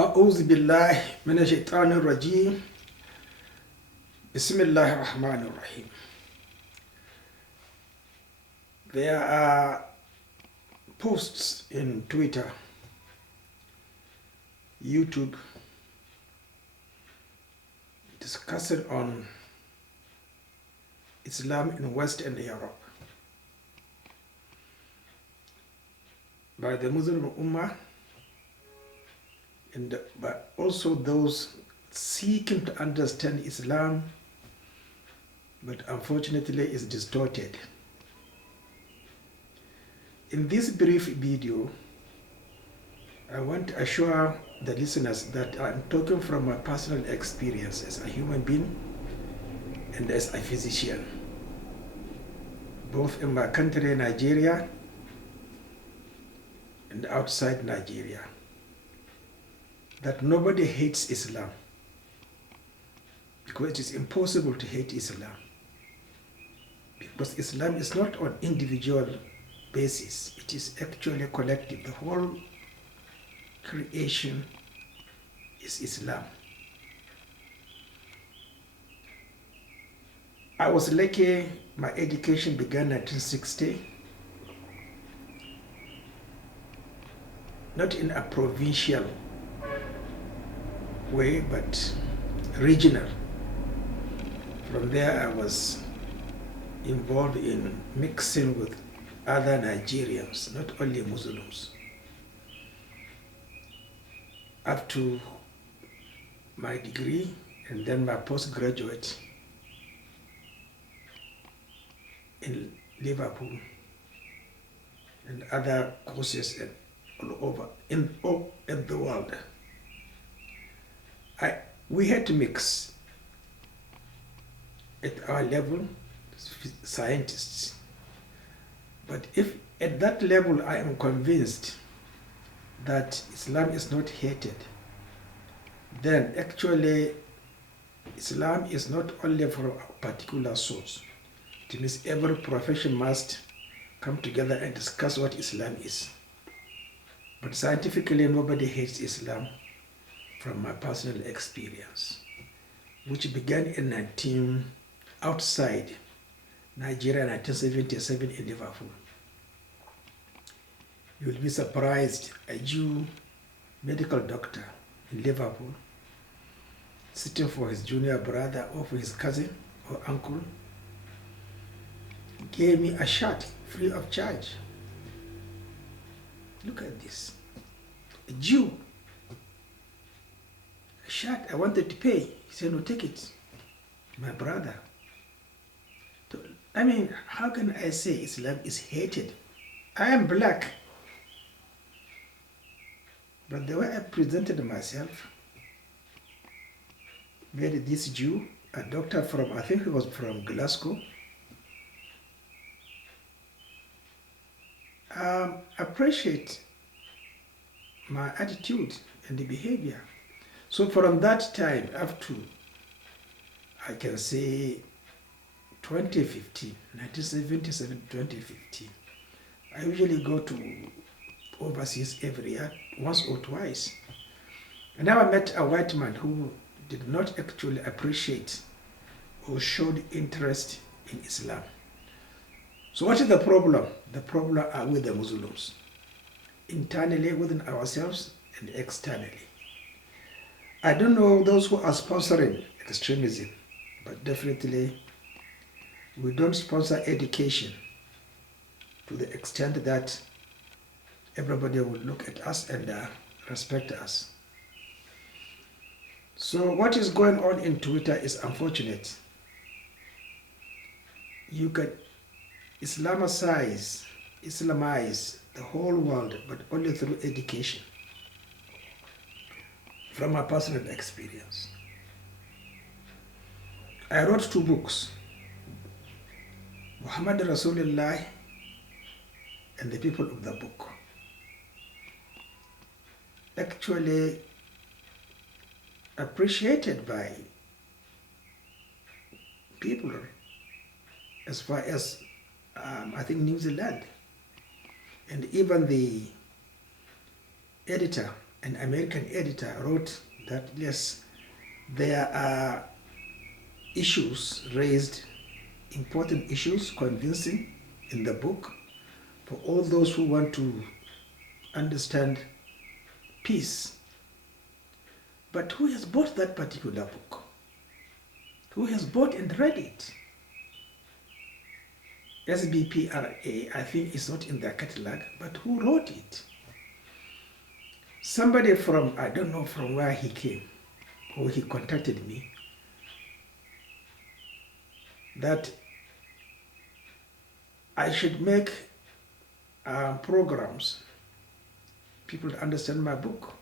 أعوذ بالله من الشيطان الرجيم بسم الله الرحمن الرحيم. There are posts in Twitter, YouTube, discussing on Islam in Western Europe by the Muslim Umma, but also those seeking to understand Islam, but unfortunately is distorted. In this brief video, I want to assure the listeners that I'm talking from my personal experience as a human being and as a physician, both in my country, Nigeria, and outside Nigeria, that nobody hates Islam, because it is impossible to hate Islam, because Islam is not on individual basis, it is actually collective. The whole creation is Islam. I was lucky, my education began in 1960, not in a provincial way, but regional. From there I was involved in mixing with other Nigerians, not only Muslims, up to my degree and then my postgraduate in Liverpool and other courses all over in the world. We had to mix at our level, scientists. But if at that level I am convinced that Islam is not hated, then actually Islam is not only for a particular source. It means every profession must come together and discuss what Islam is. But scientifically, nobody hates Islam, from my personal experience, which began outside Nigeria in 1977 in Liverpool. You will be surprised, a Jew medical doctor in Liverpool, sitting for his junior brother or for his cousin or uncle, gave me a shot free of charge. Look at this. A Jew. A shot I wanted to pay. He said, no, take it. My brother. I mean, how can I say Islam is hated? I am black. But the way I presented myself made this Jew, a doctor from, I think he was from Glasgow, appreciate my attitude and the behavior. So from that time up to, I can say 2015, 1977, 2015, I usually go to overseas every year, once or twice. And now I met a white man who did not actually appreciate or showed interest in Islam. So what is the problem? The problem are with the Muslims, internally within ourselves and externally. I don't know those who are sponsoring extremism, but definitely we don't sponsor education to the extent that everybody will look at us and respect us. So what is going on in Twitter is unfortunate. You can Islamize the whole world, but only through education. From my personal experience, I wrote 2 books, Sunnah of Rasulullah and the people of the book. Actually appreciated by people as far as I think New Zealand, and even the editor an American editor, wrote that yes, there are issues raised, important issues, convincing in the book for all those who want to understand peace. But who has bought that particular book? Who has bought and read it? SBPRA, I think, is not in their catalog, but who wrote it? Somebody from, I don't know from where he came, or he contacted me, that I should make programs, people to understand my book.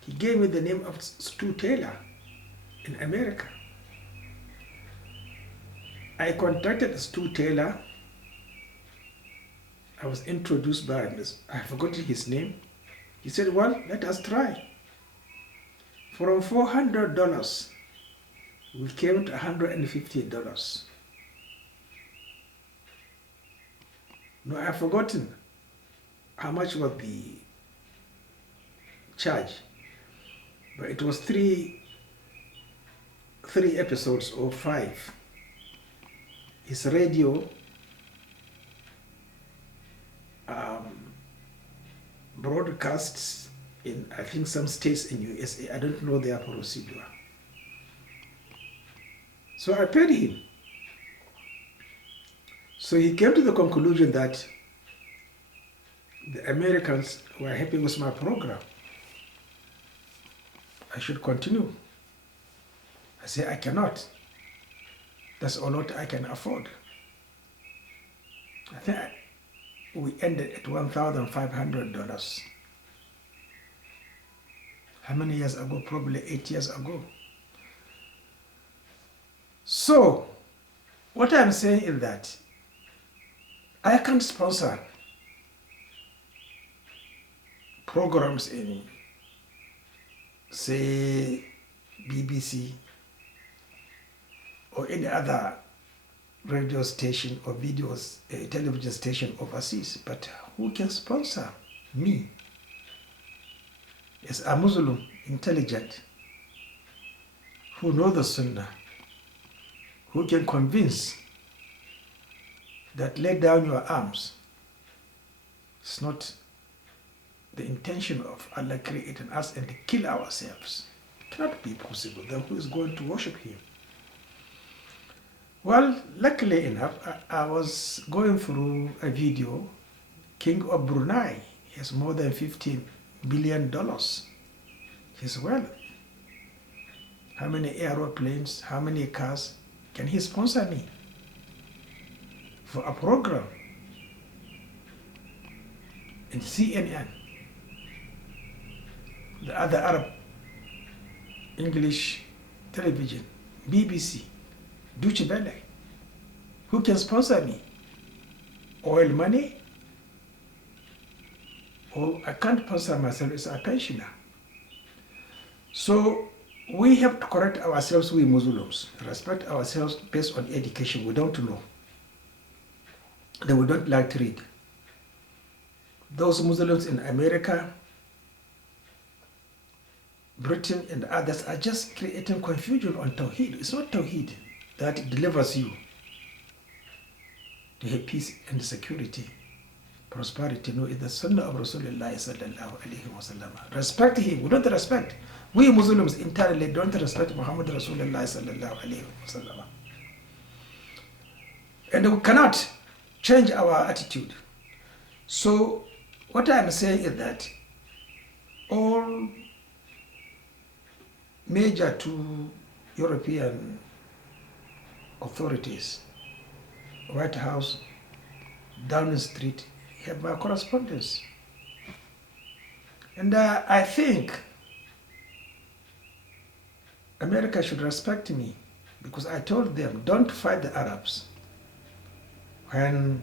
He gave me the name of Stu Taylor in America. I contacted Stu Taylor. I was introduced by I forgot his name. He said, well, let us try. From $400, we came to $150. No, I've forgotten how much was the charge, but it was three episodes or 5. His radio broadcasts in, I think, some states in USA. I don't know their procedure. So I paid him. So he came to the conclusion that the Americans were happy with my program. I should continue. I say, I cannot. That's all what I can afford. I think we ended at $1,500. How many years ago? Probably 8 years ago. So, what I'm saying is that I can't sponsor programs in, say, BBC or any other radio station or videos, television station overseas, but who can sponsor me as a Muslim, intelligent, who know the Sunnah, who can convince that lay down your arms. It's not the intention of Allah creating us and to kill ourselves. It cannot be possible. Then who is going to worship Him? Well, luckily enough, I was going through a video. King of Brunei has more than $15 billion. His wealth. How many aeroplanes, how many cars? Can he sponsor me for a program in CNN, the other Arab English television, BBC, Deutsche Welle? Who can sponsor me? Oil money? Or I can't sponsor myself as a pensioner. So we have to correct ourselves, we Muslims, respect ourselves based on education. We don't know. Then we don't like to read. Those Muslims in America, Britain and others are just creating confusion on Tawheed. It's not Tawheed that delivers you to have peace and security, prosperity. No, it's the Sunnah of Rasulullah sallallahu alayhi wa sallam. Respect him. We don't respect. We Muslims entirely don't respect Muhammad Rasulullah sallallahu alayhi wa sallam. And we cannot change our attitude. So what I'm saying is that all major two European authorities, White House, Downing Street, have my correspondence. And I think America should respect me, because I told them, don't fight the Arabs. When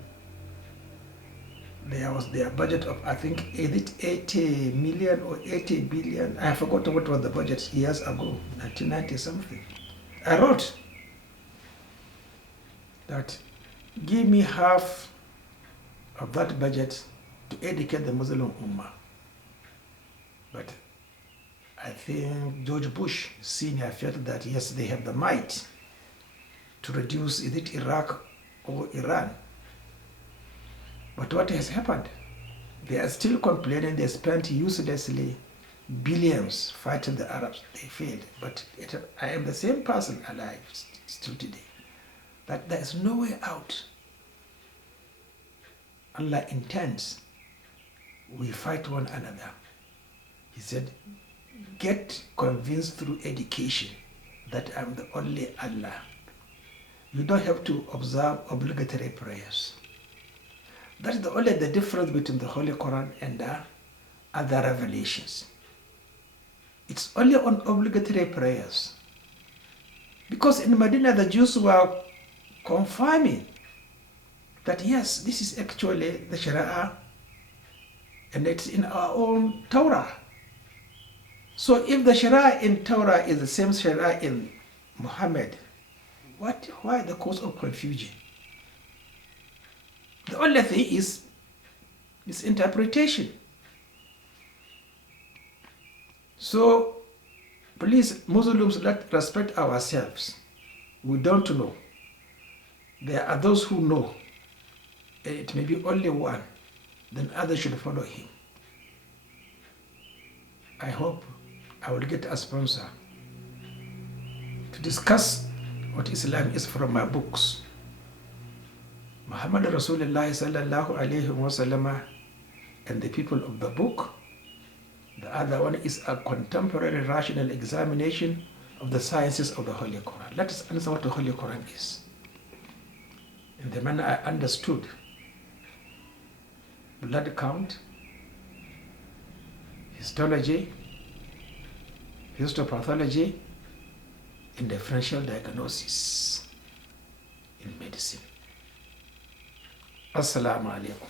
there was their budget of, I think, 80 million or 80 billion. I forgot what was the budget years ago, 1990 something. I wrote that give me half of that budget to educate the Muslim Umma. But I think George Bush Sr. felt that yes, they have the might to reduce, is it Iraq or Iran? But what has happened? They are still complaining they spent uselessly billions fighting the Arabs. They failed. But I am the same person alive still today. That there is no way out. Allah intends we fight one another. He said, get convinced through education that I'm the only Allah. You don't have to observe obligatory prayers. That's the only the difference between the Holy Quran and the other revelations. It's only on obligatory prayers. Because in Medina, the Jews were confirming that yes, this is actually the Sharia and it's in our own Torah. So if the Sharia in Torah is the same Sharia in Muhammad, why the cause of confusion? The only thing is interpretation. So please, Muslims, let's respect ourselves. We don't know. There are those who know. It may be only one. Then others should follow him. I hope I will get a sponsor to discuss what Islam is from my books. Muhammad Rasulullah sallallahu alayhi wa sallam and the people of the book. The other one is a contemporary rational examination of the sciences of the Holy Quran. Let us understand what the Holy Quran is. In the manner I understood, blood count, histology, histopathology, and differential diagnosis in medicine. Assalamu alaikum.